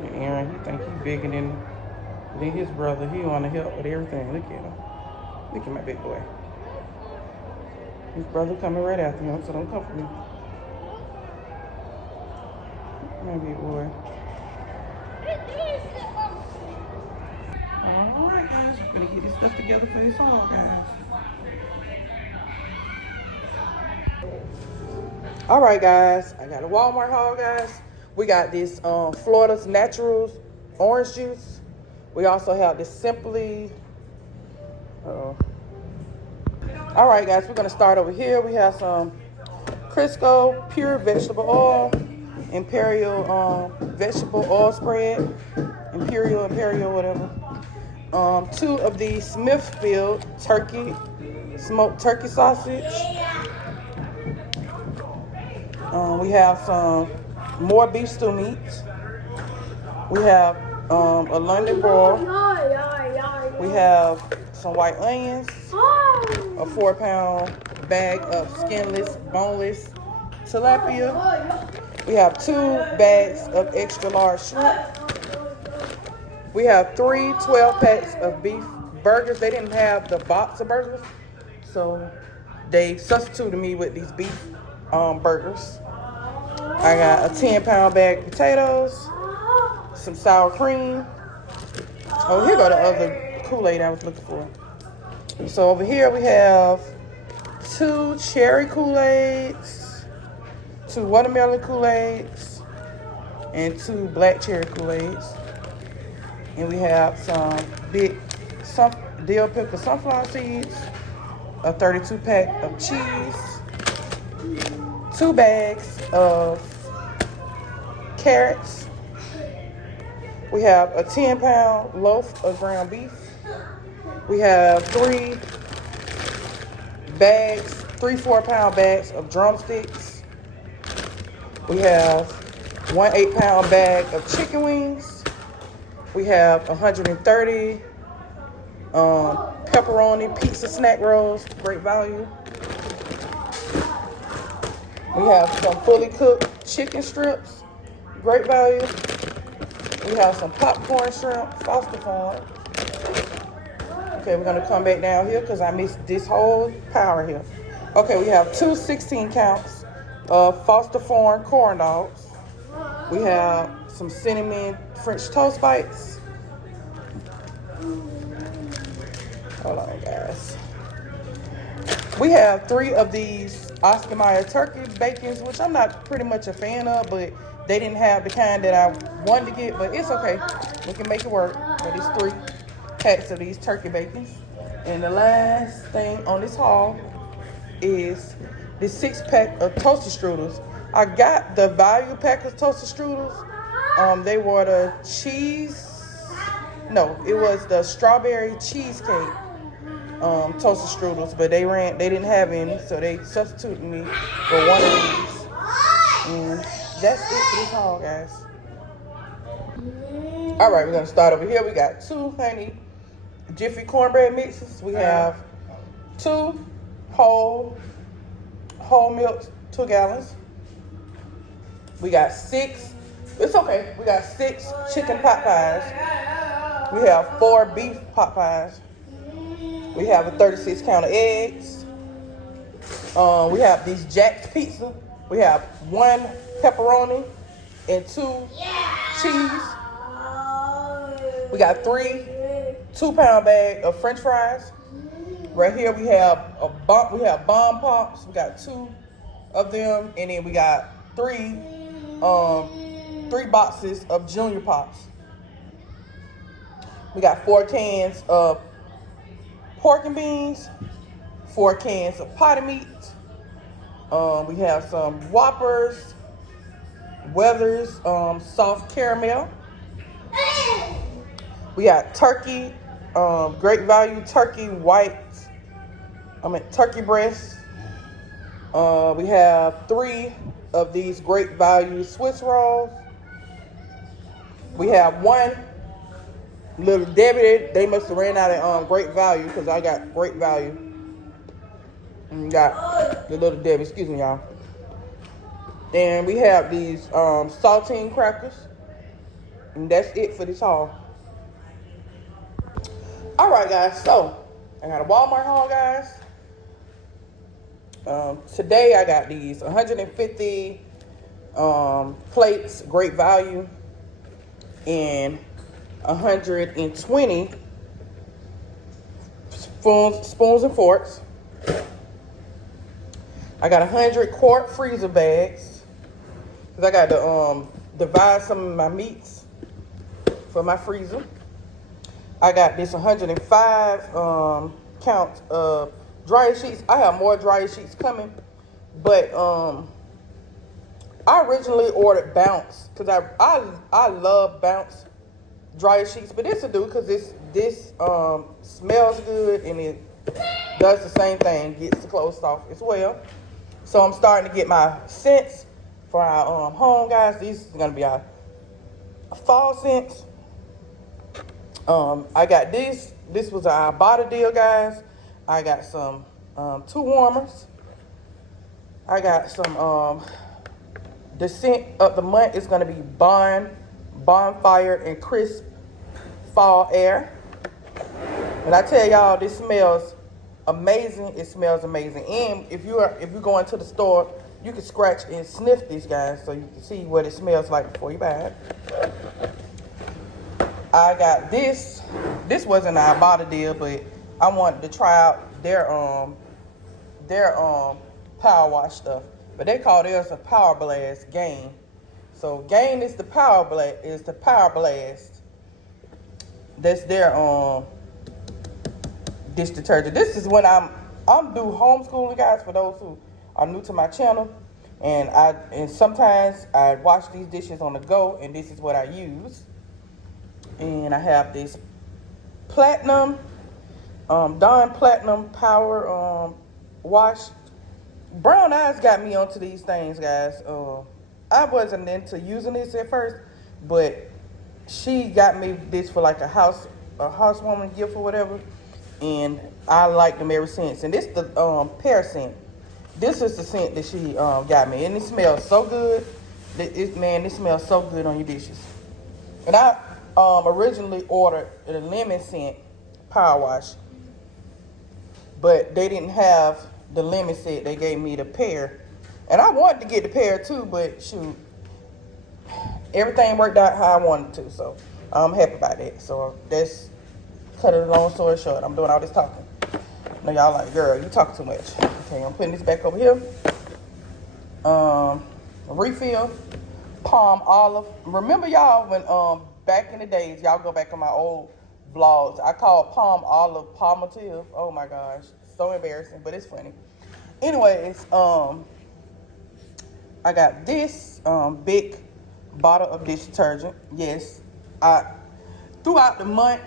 And Aaron, he think he bigger than his brother. He want to help with everything. Look at him. Look at my big boy. His brother coming right after him, so don't come for me. My big boy. Alright guys, we're gonna get this stuff together for this haul, guys. Alright guys, I got a Walmart haul, guys. We got this Florida's Naturals orange juice. We also have this Simply. Alright guys, we're gonna start over here. We have some Crisco pure vegetable oil, Imperial vegetable oil spread, Imperial, whatever. 2 of the Smithfield turkey, smoked turkey sausage. We have some more beef stew meat. We have a London broil. We have some white onions, a 4-pound bag of skinless, boneless tilapia. We have 2 bags of extra large shrimp. We have 3 12-packs of beef burgers. They didn't have the box of burgers, so they substituted me with these beef burgers. I got a 10-pound bag of potatoes, some sour cream. Oh, here go the other Kool-Aid I was looking for. So over here we have 2 cherry Kool-Aids, 2 watermelon Kool-Aids, and 2 black cherry Kool-Aids. And we have some big dill pickle sunflower seeds, a 32-pack of cheese, 2 bags of carrots. We have a 10-pound loaf of ground beef. We have 3 4-pound bags of drumsticks. We have 1 8-pound bag of chicken wings. We have 130 pepperoni pizza snack rolls, great value. We have some fully cooked chicken strips, great value. We have some popcorn shrimp, Foster Farm. Okay, we're gonna come back down here because I missed this whole pile here. Okay, we have 2 16 counts of Foster Farm corn dogs. We have some cinnamon French toast bites. Hold on, guys. We have 3 of these Oscar Mayer turkey bacons, which I'm not pretty much a fan of, but they didn't have the kind that I wanted to get, but it's okay. We can make it work. But it's 3 packs of these turkey bacons. And the last thing on this haul is this 6-pack of toaster strudels. I got the value pack of toaster strudels. They were the it was the strawberry cheesecake toaster strudels, but they didn't have any, so they substituted me for one of these. And that's it for this haul, guys. All right, we're gonna start over here. We got 2 honey Jiffy cornbread mixes. We have 2 whole milk 2 gallons. We got 6. It's okay. We got 6 chicken pot pies. We have 4 beef pot pies. We have a 36 count of eggs. We have these Jack's pizza. We have 1 pepperoni and 2 cheese. We got 3 2-pound bag of French fries. Right here we have bomb pops. We got 2 of them, and then we got 3 boxes of Junior Pops. We got 4 cans of pork and beans, 4 cans of potted meat. We have some Whoppers, Weathers, soft caramel. We got turkey, great value turkey turkey breast. We have 3 of these great value Swiss rolls. We have 1 Little Debbie. They must have ran out of great value because I got great value. And got the Little Debbie, excuse me, y'all. Then we have these saltine crackers. And that's it for this haul. All right, guys. So I got a Walmart haul, guys. Today I got these 150 plates, great value, and 120 spoons and forks. I got 100 quart freezer bags because I got to divide some of my meats for my freezer. I got this 105 count of dryer sheets. I have more dryer sheets coming, but I originally ordered Bounce because I love Bounce dryer sheets, but this will do because this smells good and it does the same thing, gets the clothes off as well. So I'm starting to get my scents for our home, guys. These are gonna be our fall scents. I got this. This was our Ibotta deal, guys. I got some 2 warmers. I got some the scent of the month is gonna be bonfire and crisp fall air. And I tell y'all, this smells amazing. It smells amazing. And if you go into the store, you can scratch and sniff these, guys, so you can see what it smells like before you buy it. I got this. This wasn't an Ibotta deal, but I wanted to try out their power wash stuff. But they call theirs a Power Blast Gain. So Gain is the Power Blast. That's their dish detergent. This is when I'm do homeschooling, guys, for those who are new to my channel. And sometimes I wash these dishes on the go, and this is what I use. And I have this Platinum, Dawn Platinum Power Wash. Brown Eyes got me onto these things, guys. I wasn't into using this at first, but she got me this for like a housewarming gift or whatever, and I like them ever since. And this the pear scent. This is the scent that she got me, and it smells so good. This smells so good on your dishes. And I originally ordered the lemon scent power wash, but they didn't have the lemon scent. They gave me the pear, and I wanted to get the pear too, but shoot, everything worked out how I wanted to, so I'm happy about that. So that's cut it a long story short. I'm doing all this talking. Now y'all like, girl, you talk too much. Okay, I'm putting this back over here. Refill, palm olive. Remember y'all when back in the days, y'all go back on my old vlogs, I called palm olive palmative. Oh my gosh, so embarrassing, but it's funny. Anyways, I got this big bottle of dish detergent. Yes, throughout the month,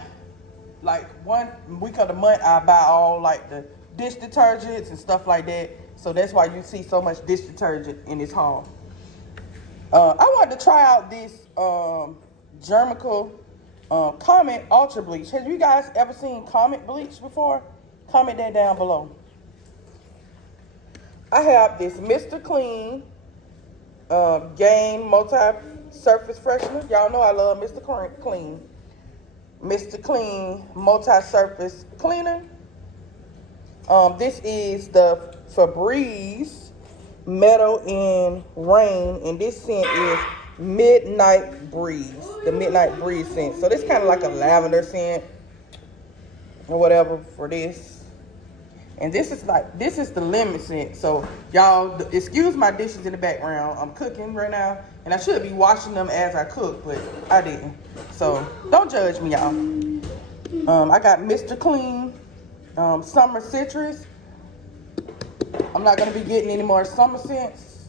like 1 week of the month, I buy all like the dish detergents and stuff like that. So that's why you see so much dish detergent in this haul. I wanted to try out this Germical Comet Ultra Bleach. Have you guys ever seen Comet Bleach before? Comment that down below. I have this Mr. Clean Gain Multi-Surface Freshener. Y'all know I love Mr. Clean. Mr. Clean Multi-Surface Cleaner. This is the Febreze Meadow and Rain, and this scent is Midnight Breeze, the Midnight Breeze scent. So this kind of like a lavender scent or whatever for this. And this is the lemon scent. So y'all, excuse my dishes in the background. I'm cooking right now, and I should be washing them as I cook, but I didn't. So don't judge me, y'all. I got Mr. Clean Summer Citrus. I'm not gonna be getting any more summer scents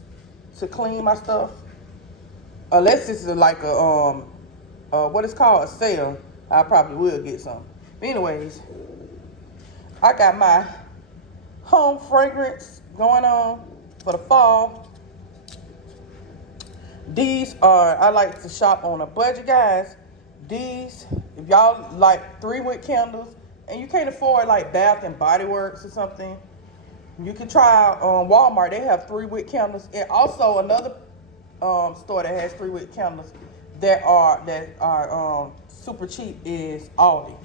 to clean my stuff, unless this is like a what is called a sale. I probably will get some. But anyways, I got my home fragrance going on for the fall. These are, I like to shop on a budget, guys. These, if y'all like 3-wick candles and you can't afford like Bath and Body Works or something, you can try Walmart. They have 3-wick candles, and also another store that has 3-wick candles. that are super cheap is Aldi.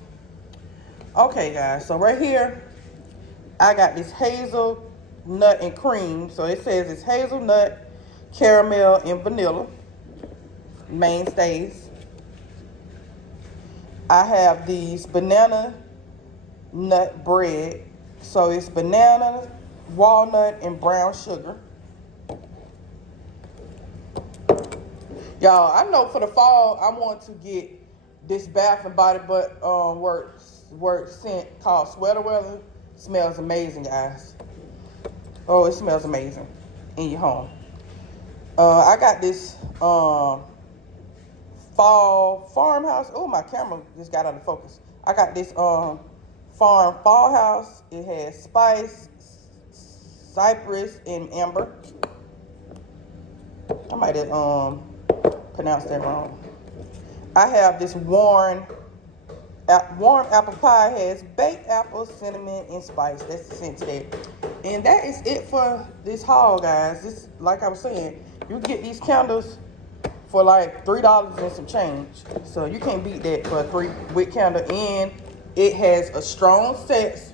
Okay, guys, so right here I got this hazelnut and cream. So it says it's hazelnut, caramel, and vanilla mainstays. I have these banana nut bread. So it's banana, walnut, and brown sugar. Y'all, I know for the fall, I want to get this Bath and Body Works scent called Sweater Weather. Smells amazing, guys. Oh, it smells amazing in your home. I got this fall farmhouse. Oh, my camera just got out of focus. I got this fall house. It has spice, cypress, and amber. I might have pronounced that wrong. I have this warm apple pie. Has baked apple, cinnamon, and spice. That's the scent today. And that is it for this haul, guys. This, like I was saying, you can get these candles for like $3 and some change. So you can't beat that for a 3-wick candle. And it has a strong scent.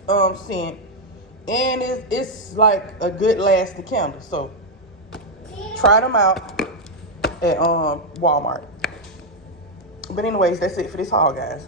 And it's like a good lasting candle. So try them out at Walmart. But anyways, that's it for this haul, guys.